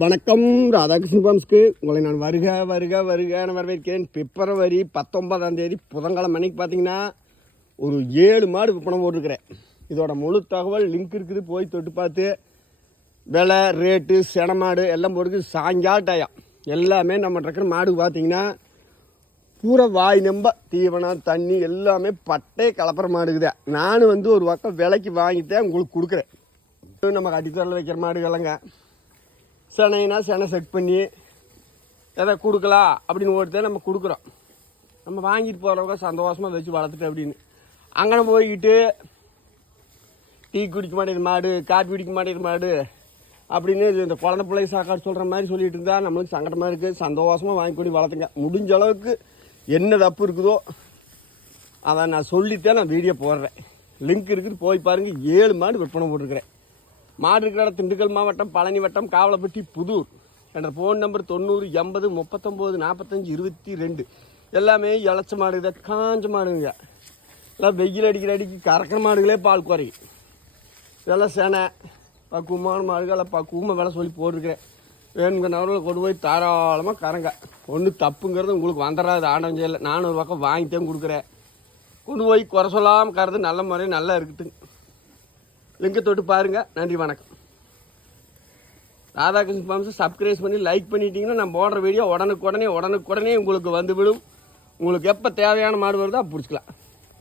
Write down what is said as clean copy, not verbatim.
வணக்கம். ராதாகிருஷ்ணன் ஃபார்ம்ஸ்க்கு உங்களை நான் வருக வரவேற்கிறேன். பிப்ரவரி 19 புதன்கிழமை அன்னைக்கு பார்த்தீங்கன்னா ஒரு 7 மாடு விற்பனை போட்டிருக்கிறேன். இதோட முழு தகவல் லிங்க் இருக்குது, போய் தொட்டு பார்த்து விலை ரேட்டு சென மாடு எல்லாம் போட்டுருக்கு. சாயங்கால டயம் எல்லாமே நம்ம இருக்கிற மாடு பார்த்தீங்கன்னா பூரா வாய் நம்ப தீவனம் தண்ணி எல்லாமே பட்டே கலப்புற மாடுக்குதே. நானும் ஒரு பக்கம் விலைக்கு வாங்கிட்டேன் உங்களுக்கு கொடுக்குறேன். நம்ம கட்டித்தரில் வைக்கிற மாடுகள்லங்க செனைனா செனை செக் பண்ணி எதை கொடுக்கலாம் அப்படின்னு ஓடித்தான் நம்ம கொடுக்குறோம். நம்ம வாங்கிட்டு போகிறவங்க சந்தோஷமாக வச்சு வளர்த்துட்டு அப்படின்னு அங்கே போய்கிட்டு டீ குடிக்க மாட்டேங்குது மாடு, காப்பி குடிக்க மாட்டேங்குது மாடு அப்படின்னு இந்த குழந்தை பிள்ளை சாக்காடு சொல்கிற மாதிரி சொல்லிட்டு இருந்தால் நம்மளுக்கு சங்கடமாக இருக்குது. சந்தோஷமாக வாங்கி கொண்டு வளர்த்துங்க. முடிஞ்ச அளவுக்கு என்ன தப்பு இருக்குதோ அதை நான் சொல்லித்தான் நான் வீடியோ போடுறேன். லிங்க் இருக்குது, போய் பாருங்கள். 7 மாடு விற்பனை போட்டிருக்கிறேன். மாடு இருக்கிற இடம் திண்டுக்கல் மாவட்டம், பழனி வட்டம், காவலப்பட்டி, புதூர். என்ற ஃபோன் நம்பர் 90 80 39 45 22. எல்லாமே இளச்ச மாடு, இதை காஞ்ச மாடுங்க. எல்லாம் வெயில் அடிக்கி கறக்கிற மாடுகளே பால் குறையும். இதெல்லாம் சேனை பக்குவமான மாடுகள், பக்குவமாக வேலை சொல்லி போட்டிருக்கிறேன். வேணுங்கிற நவரில் கொண்டு போய் தாராளமாக கறங்க. ஒன்றும் தப்புங்கிறது உங்களுக்கு வந்துடாது. ஆண்டவன் செய்யலை. நானும் ஒரு பக்கம் வாங்கித்தான் கொடுக்குறேன். கொண்டு போய் குறை சொல்லாமல் கறந்து நல்ல முறை நல்லா இருக்குதுங்க. லிங்கை தொட்டு பாருங்கள். நன்றி, வணக்கம். ராதாகிருஷ்ணன் ஃபார்ம்ஸை சப்ஸ்கிரைப் பண்ணி லைக் பண்ணிட்டீங்கன்னா நான் போடுற வீடியோ உடனுக்குடனே உங்களுக்கு வந்துவிடும். உங்களுக்கு எப்போ தேவையான மாடு வருதோ பிடிச்சிக்கலாம்.